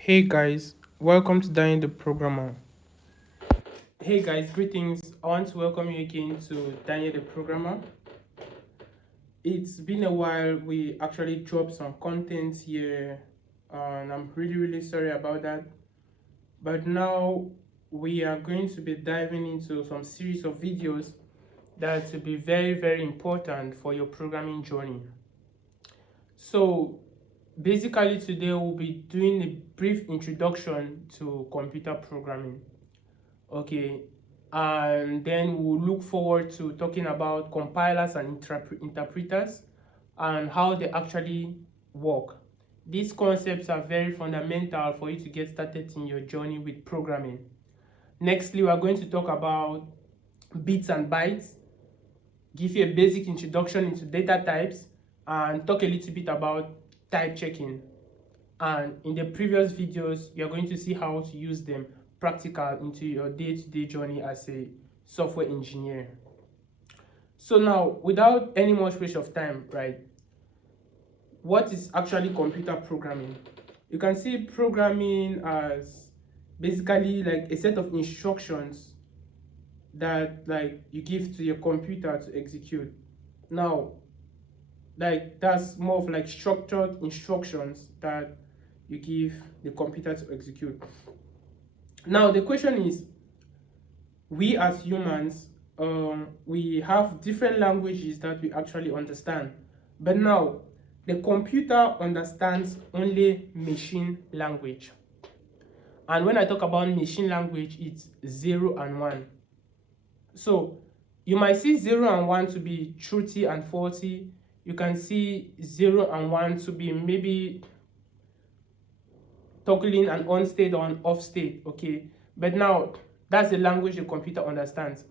Hey guys, welcome to Daniel the Programmer. Hey guys, greetings. I want to welcome you again to Daniel the Programmer. It's been a while. We actually dropped some content here, and I'm really sorry about that. But now we are going to be diving into some series of videos that will be very important for your programming journey. So basically today we'll be doing a brief introduction to computer programming. Okay, and then we'll look forward to talking about compilers and interpreters and how they actually work. These concepts are very fundamental for you to get started in your journey with programming. Nextly, we are going to talk about bits and bytes, give you a basic introduction into data types, and talk a little bit about type checking. And in the previous videos, you're going to see how to use them practical into your day-to-day journey as a software engineer. So now, without any much waste of time, right, what is actually computer programming? You can see programming as basically like a set of instructions that like you give to your computer to execute. Now, like that's more of like structured instructions that you give the computer to execute. Now the question is, we as humans, we have different languages that we actually understand, but now the computer understands only machine language. And when I talk about machine language, it's 0 and 1. So you might see 0 and 1 to be truthy and faulty. You can see 0 and 1 to be maybe toggling an on state or an off state, okay? But now that's the language the computer understands.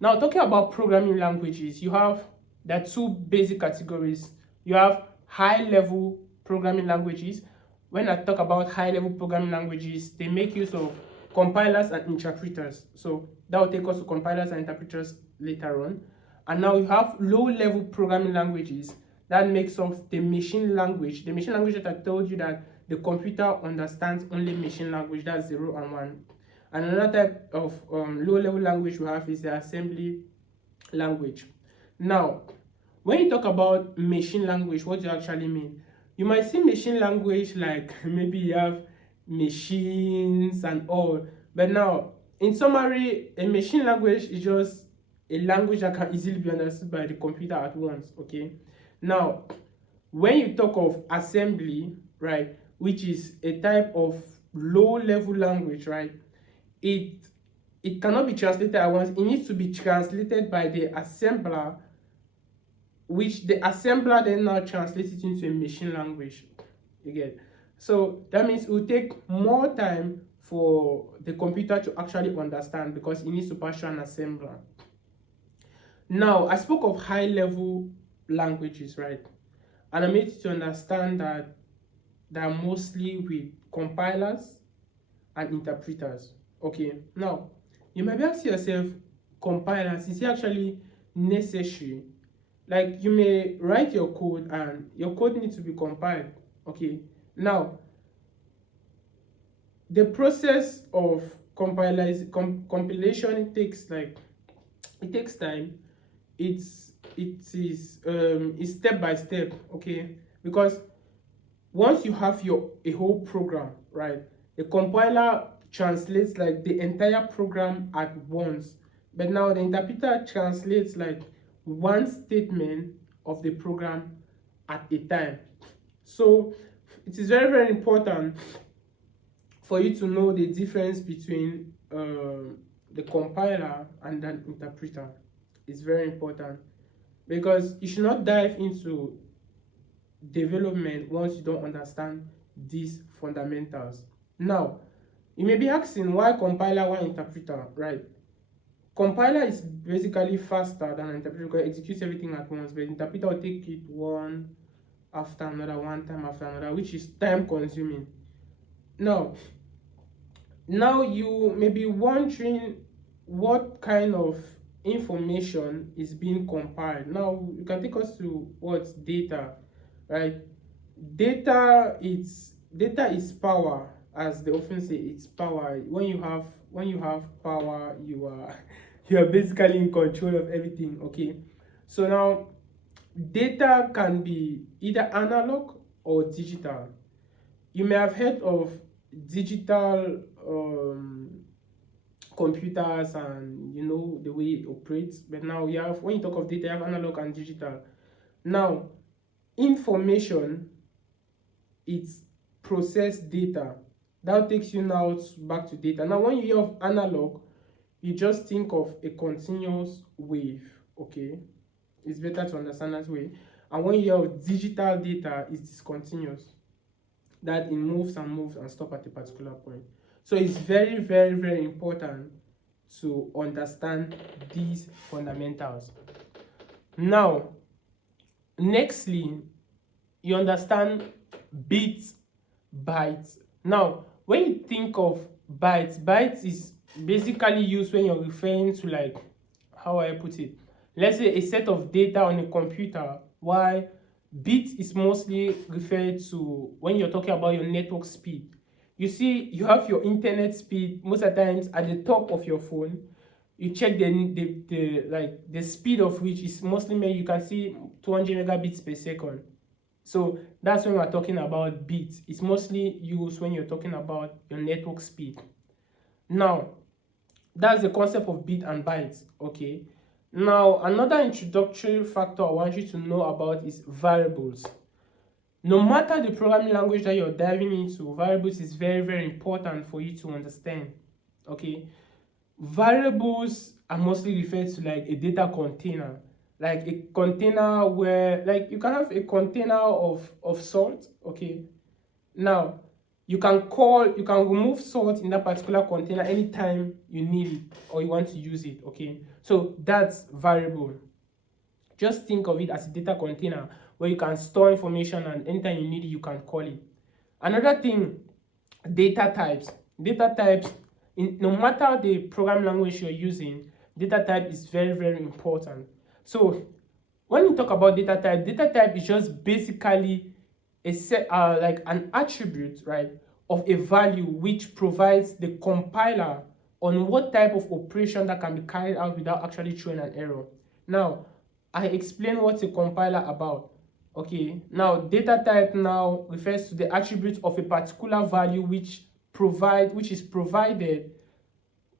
Now talking about programming languages, there are two basic categories. You have high level programming languages. When I talk about high level programming languages, they make use of compilers and interpreters. So that will take us to compilers and interpreters later on. And now you have low level programming languages that makes up the machine language. The machine language that I told you that the computer understands only machine language, that's 0 and 1. And another type of low level language we have is the assembly language. Now, when you talk about machine language, what do you actually mean? You might see machine language like maybe you have machines and all, but now in summary, a machine language is just a language that can easily be understood by the computer at once. Okay, now when you talk of assembly, right, which is a type of low level language, right, it cannot be translated at once. It needs to be translated by the assembler, which the assembler then now translates it into a machine language. You get? So that means it will take more time for the computer to actually understand because it needs to pass through an assembler. Now, I spoke of high level languages, right? And I made you to understand that they are mostly with compilers and interpreters. Okay, now you might be asking yourself, compilers, is it actually necessary? Like you may write your code and your code needs to be compiled. Okay, now the process of compilation takes time. It's step by step, okay, because once you have a whole program, right, the compiler translates like the entire program at once, but now the interpreter translates like one statement of the program at a time. So it is very important for you to know the difference between the compiler and an interpreter. It's very important because you should not dive into development once you don't understand these fundamentals. Now, you may be asking why compiler, why interpreter, right? Compiler is basically faster than interpreter because it executes everything at once, but interpreter will take it one after another, one time after another, which is time consuming. Now you may be wondering what kind of information is being compiled. Now you can take us to what's data, right? Data is power, as they often say, it's power. When you have power, you are you are basically in control of everything. Okay, so now data can be either analog or digital. You may have heard of digital computers and the way it operates, but now you have, when you talk of data, you have analog and digital. Now, information, it's processed data. That takes you now back to data. Now, when you hear of analog, you just think of a continuous wave. Okay, it's better to understand that way. And when you hear of digital data, it's discontinuous, that it moves and stop at a particular point. So it's very, very, very important to understand these fundamentals. Now, nextly, you understand bits, bytes. Now, when you think of bytes is basically used when you're referring to, like, how I put it, let's say a set of data on a computer, while bit is mostly referred to when you're talking about your network speed. You see, you have your internet speed most of the times at the top of your phone. You check the speed of which is mostly made, you can see 200 megabits per second. So that's when we're talking about bits. It's mostly used when you're talking about your network speed. Now, that's the concept of bit and bytes. Okay. Now, another introductory factor I want you to know about is variables. No matter the programming language that you're diving into, variables is very, very important for you to understand. Okay. Variables are mostly referred to like a data container, like a container where, like, you can have a container of salt. Okay. Now, you can remove salt in that particular container anytime you need it or you want to use it. Okay, so that's variable. Just think of it as a data container where you can store information, and anytime you need it, you can call it. Another thing, data types. No matter the program language you're using, data type is very, very important. So when you talk about data type is just basically a set, like an attribute, right, of a value which provides the compiler on what type of operation that can be carried out without actually throwing an error. Now, I explain what's a compiler about. Okay, now data type now refers to the attribute of a particular value which is provided,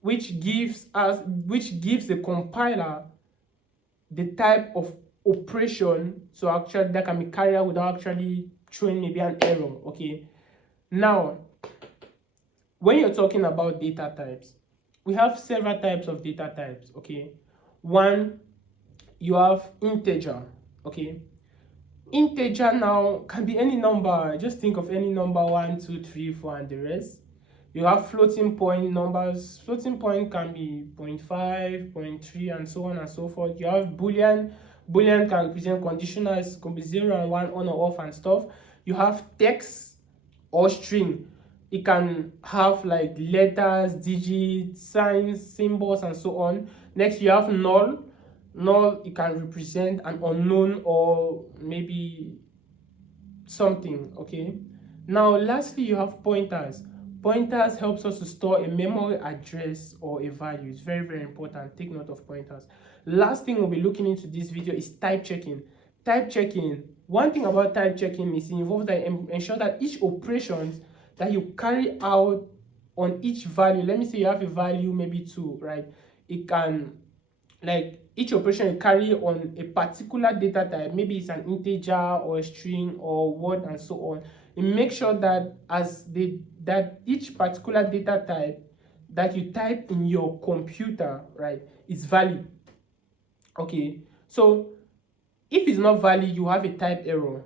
which gives the compiler the type of operation so actually that can be carried out without actually throwing maybe an error. Okay, now when you're talking about data types, we have several types of data types. Okay, one, you have integer. Okay, integer now can be any number. Just think of any number, 1, 2, 3, 4 and the rest. You have floating point numbers. Floating point can be 0.5, 0.3 and so on and so forth. You have boolean can represent conditionals, it can be 0 and 1, on or off and stuff. You have text or string. It can have like letters, digits, signs, symbols and so on. Next, you have null. Null, it can represent an unknown or maybe something. Okay, now lastly, you have pointers. Pointers helps us to store a memory address or a value. It's very, very important. Take note of pointers. Last thing we'll be looking into this video is type checking. Type checking. One thing about type checking is it involves that ensure that each operations that you carry out on each value, let me say you have a value maybe 2, right? It can, like, each operation you carry on a particular data type, maybe it's an integer or a string or word and so on. You make sure that that each particular data type that you type in your computer, right, is valid. Okay, so if it's not valid, you have a type error.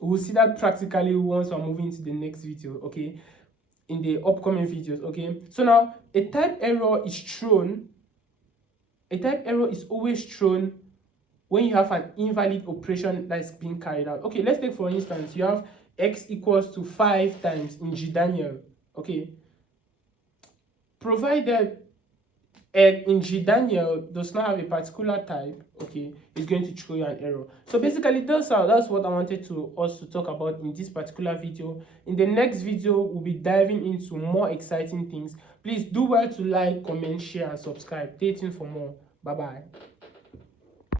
We'll see that practically once we're moving to the next video. Okay, in the upcoming videos. Okay, so now a type error is thrown. A type error is always thrown when you have an invalid operation that is being carried out. Okay, let's take for instance, you have x equals to 5 times in G Daniel. Okay, provided in G Daniel does not have a particular type, okay, it's going to throw you an error. So basically that's what I wanted to us to talk about in this particular video. In the next video, we'll be diving into more exciting things. Please do well to like, comment, share, and subscribe. Stay tuned for more. Bye bye.